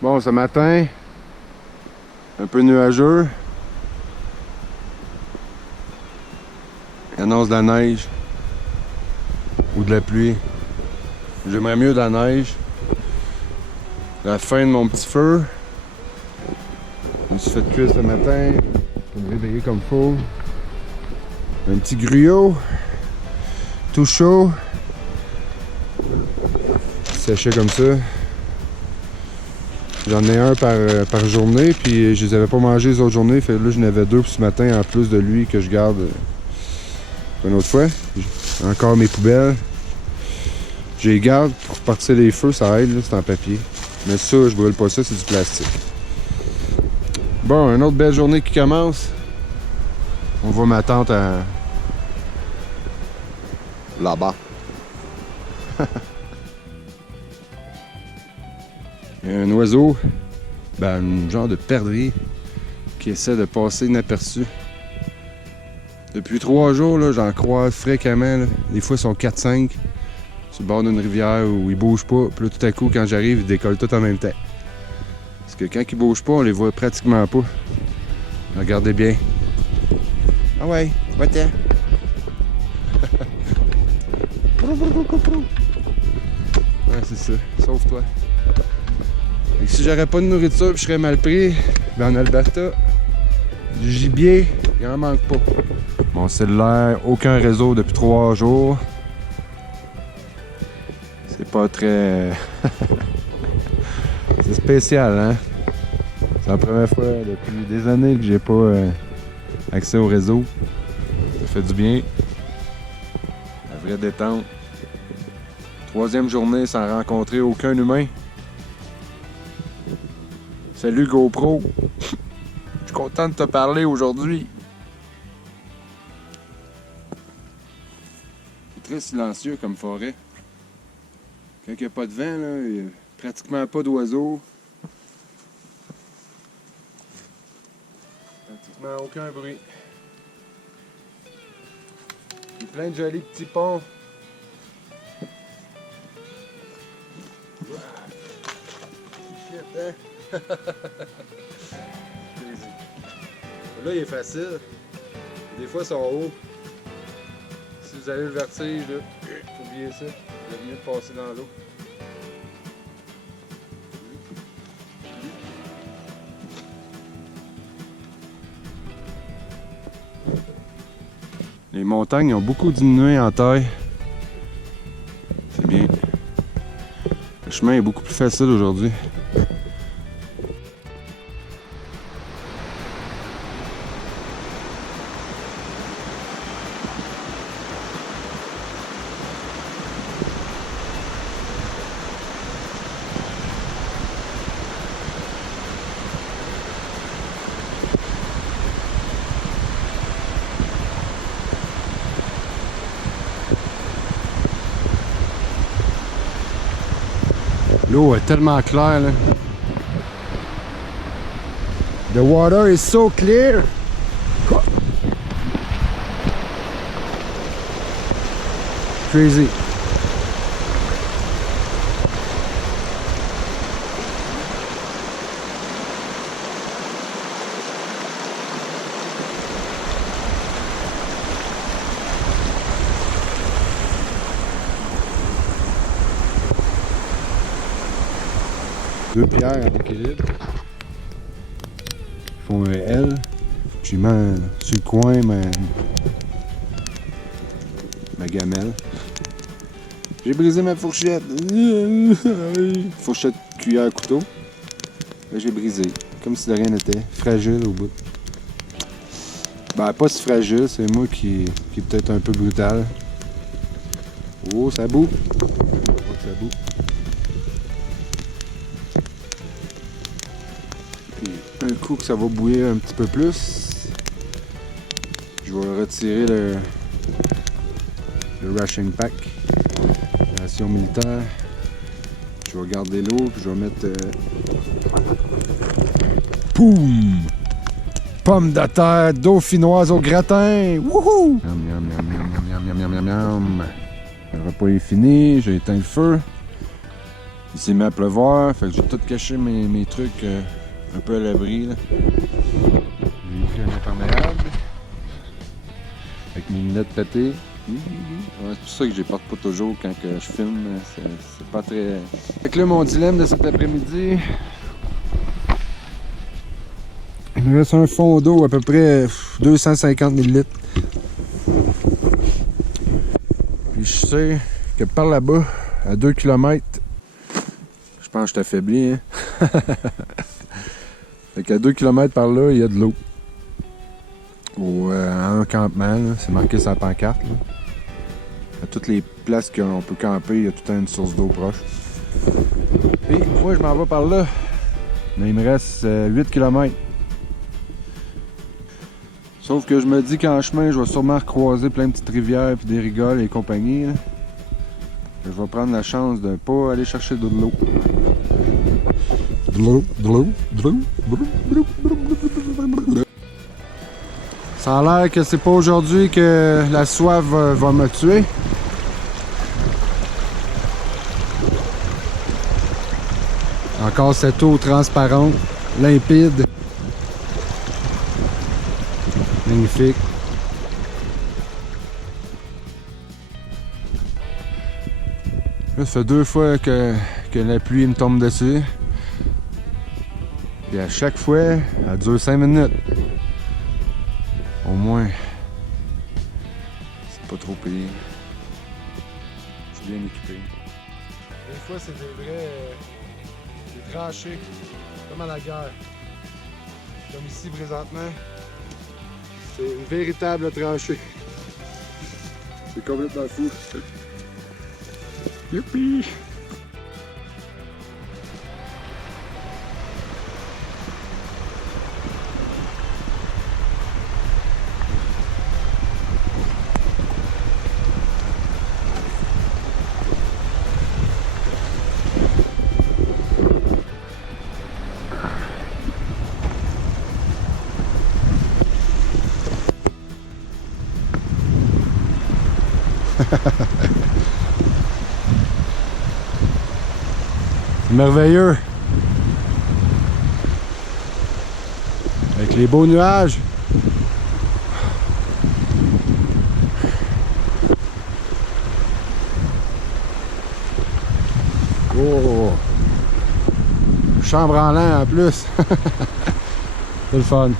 Bon, ce matin, un peu nuageux. Il annonce de la neige ou de la pluie. J'aimerais mieux de la neige. La fin de mon petit feu. Je me suis fait cuire ce matin pour me réveiller comme faut. Un petit gruau, tout chaud. Séché comme ça. J'en ai un par journée, puis je les avais pas mangés les autres journées. Fait que là, j'en avais deux pour ce matin, en plus de lui que je garde pour une autre fois. J'ai encore mes poubelles. Je les garde pour partir les feux, ça aide, là, c'est en papier. Mais ça, je brûle pas ça, c'est du plastique. Bon, une autre belle journée qui commence. On voit ma tante là-bas. Il y a un oiseau, un genre de perdrix, qui essaie de passer inaperçu. Depuis 3 jours, là, j'en croise fréquemment. Là. Des fois, ils sont 4-5 sur le bord d'une rivière où ils bougent pas. Puis là, tout à coup, quand j'arrive, ils décollent tout en même temps. Parce que quand ils bougent pas, on les voit pratiquement pas. Regardez bien. Ah ouais, va-t'en. Ouais, c'est ça. Sauve-toi. Et si j'aurais pas de nourriture et je serais mal pris, en Alberta, du gibier, il en manque pas. Mon cellulaire, aucun réseau depuis 3 jours. C'est pas très... C'est spécial, hein? C'est la première fois depuis des années que j'ai pas accès au réseau. Ça fait du bien. La vraie détente. 3e journée sans rencontrer aucun humain. Salut GoPro. Je suis content de te parler aujourd'hui. C'est très silencieux comme forêt. Quand il n'y a pas de vent, là, il n'y a pratiquement pas d'oiseaux. Pratiquement aucun bruit. Il y a plein de jolis petits ponts. Shit, hein? Là, il est facile. Des fois, ils sont hauts. Si vous avez le vertige, là, oubliez ça. Il est mieux de passer dans l'eau. Les montagnes ont beaucoup diminué en taille. C'est bien. Le chemin est beaucoup plus facile aujourd'hui. L'eau est tellement claire, là. The water is so clear. Crazy. Deux pierres en équilibre. Ils font un L. J'y mets sur le coin ma gamelle. J'ai brisé ma fourchette. Fourchette, cuillère, couteau. Là, j'ai brisé. Comme si de rien n'était. Fragile au bout. Ben, pas si fragile. C'est moi qui est peut-être un peu brutal. Oh, ça boue. On voit que ça boue. Un coup que ça va bouillir un petit peu plus, je vais retirer le ration pack, la ration militaire. Je vais garder l'eau, puis je vais mettre poum! Pommes de terre dauphinoise au gratin! Wouhou! Miam, miam, miam, miam, miam, miam, miam, miam, miam. Le repas est fini, j'ai éteint le feu. Il s'est mis à pleuvoir, fait que j'ai tout caché mes trucs un peu à l'abri. Là. J'ai pris un imperméable avec mes lunettes pétées. Ouais, c'est pour ça que je les porte pas toujours quand que je filme. C'est pas très. Fait que là, mon dilemme de cet après-midi. Il me reste un fond d'eau à peu près 250 ml. Puis je sais que par là-bas, à 2 km, je pense que je suis affaibli. Hein? Fait qu'à 2 km par là, il y a de l'eau. À un campement, c'est marqué sur la pancarte. Là. À toutes les places qu'on peut camper, il y a tout le temps une source d'eau proche. Et moi, je m'en vais par là. Mais il me reste 8 km. Sauf que je me dis qu'en chemin, je vais sûrement recroiser plein de petites rivières et des rigoles et compagnie. Là. Je vais prendre la chance de ne pas aller chercher de l'eau. Ça a l'air que c'est pas aujourd'hui que la soif va me tuer. Encore cette eau transparente, limpide. Magnifique. Là, ça fait 2 fois que la pluie me tombe dessus. Et à chaque fois, elle dure 5 minutes. Au moins, c'est pas trop payé. Je suis bien équipé. Des fois, c'est des vrais des tranchées, comme à la guerre. Comme ici présentement, c'est une véritable tranchée. C'est complètement fou. Youpi! C'est merveilleux. Avec les beaux nuages. Oh! Chambranlant en plus. C'est le fun.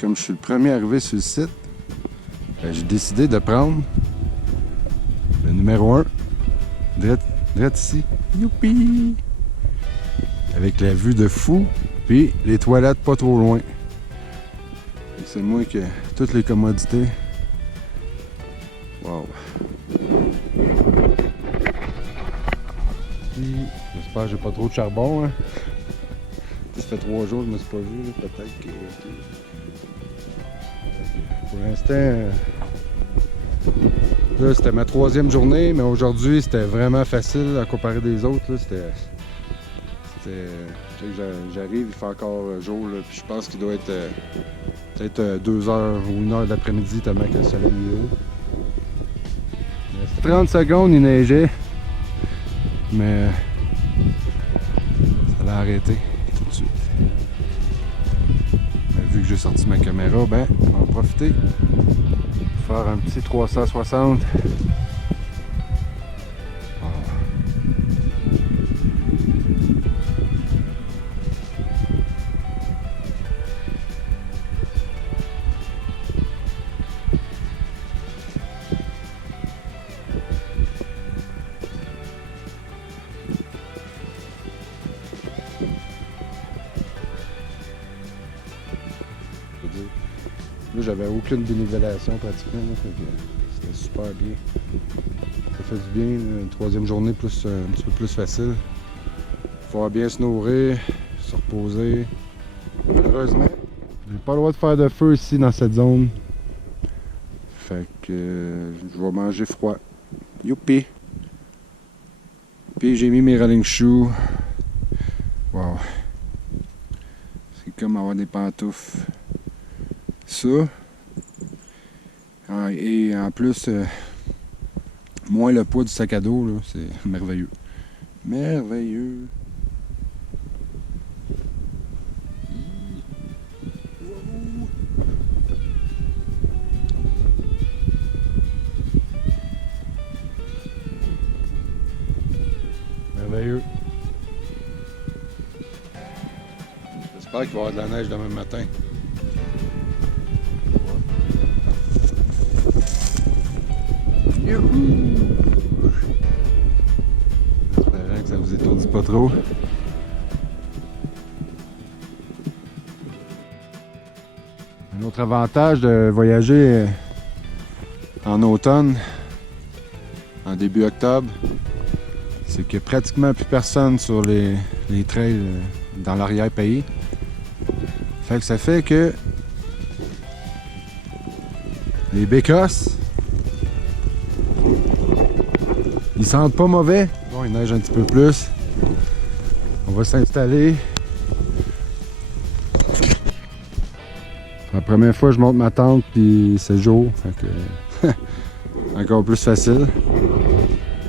Comme je suis le premier arrivé sur le site, j'ai décidé de prendre le numéro 1, direct ici. Youpi! Avec la vue de fou, puis les toilettes pas trop loin. C'est moi qui ai toutes les commodités. Wow! J'espère que j'ai pas trop de charbon. Hein? Ça fait 3 jours que je me suis pas vu, peut-être que... Pour l'instant, là c'était ma 3e journée, mais aujourd'hui c'était vraiment facile à comparer des autres. Là, j'arrive, il fait encore jour, là, puis je pense qu'il doit être peut-être 2 heures ou 1 heure d'après-midi tellement que le soleil est haut. 30 secondes il neigeait, mais ça l'a arrêté tout de suite. Vu que j'ai sorti ma caméra, ben, on va en profiter. Faire un petit 360. Là, j'avais aucune dénivellation pratiquement, c'était super bien. fait du bien. Une troisième journée plus, un petit peu plus facile. Faut bien se nourrir, se reposer. Malheureusement, j'ai pas le droit de faire de feu ici dans cette zone. Fait que je vais manger froid. Youpi! Puis j'ai mis mes running shoes. Wow! C'est comme avoir des pantoufles. Ça. Ah, et en plus, moins le poids du sac à dos, là, c'est merveilleux. Merveilleux! Merveilleux. J'espère qu'il va y avoir de la neige demain matin. Youhou! J'espère que ça vous étourdit pas trop. Un autre avantage de voyager en automne, en début octobre, c'est qu'il n'y a pratiquement plus personne sur les trails dans l'arrière-pays. Fait que ça fait que les bécosses, ils sentent pas mauvais. Bon, il neige un petit peu plus. On va s'installer. La première fois, je monte ma tente, puis c'est jour. Fait que encore plus facile.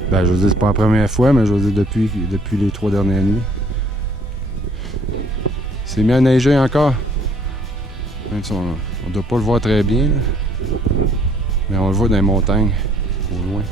Ben, je veux dire, c'est pas la première fois, mais je veux dire, depuis les 3 dernières nuits. C'est mis à neiger encore. Même si on doit pas le voir très bien, là. Mais on le voit dans les montagnes, au loin.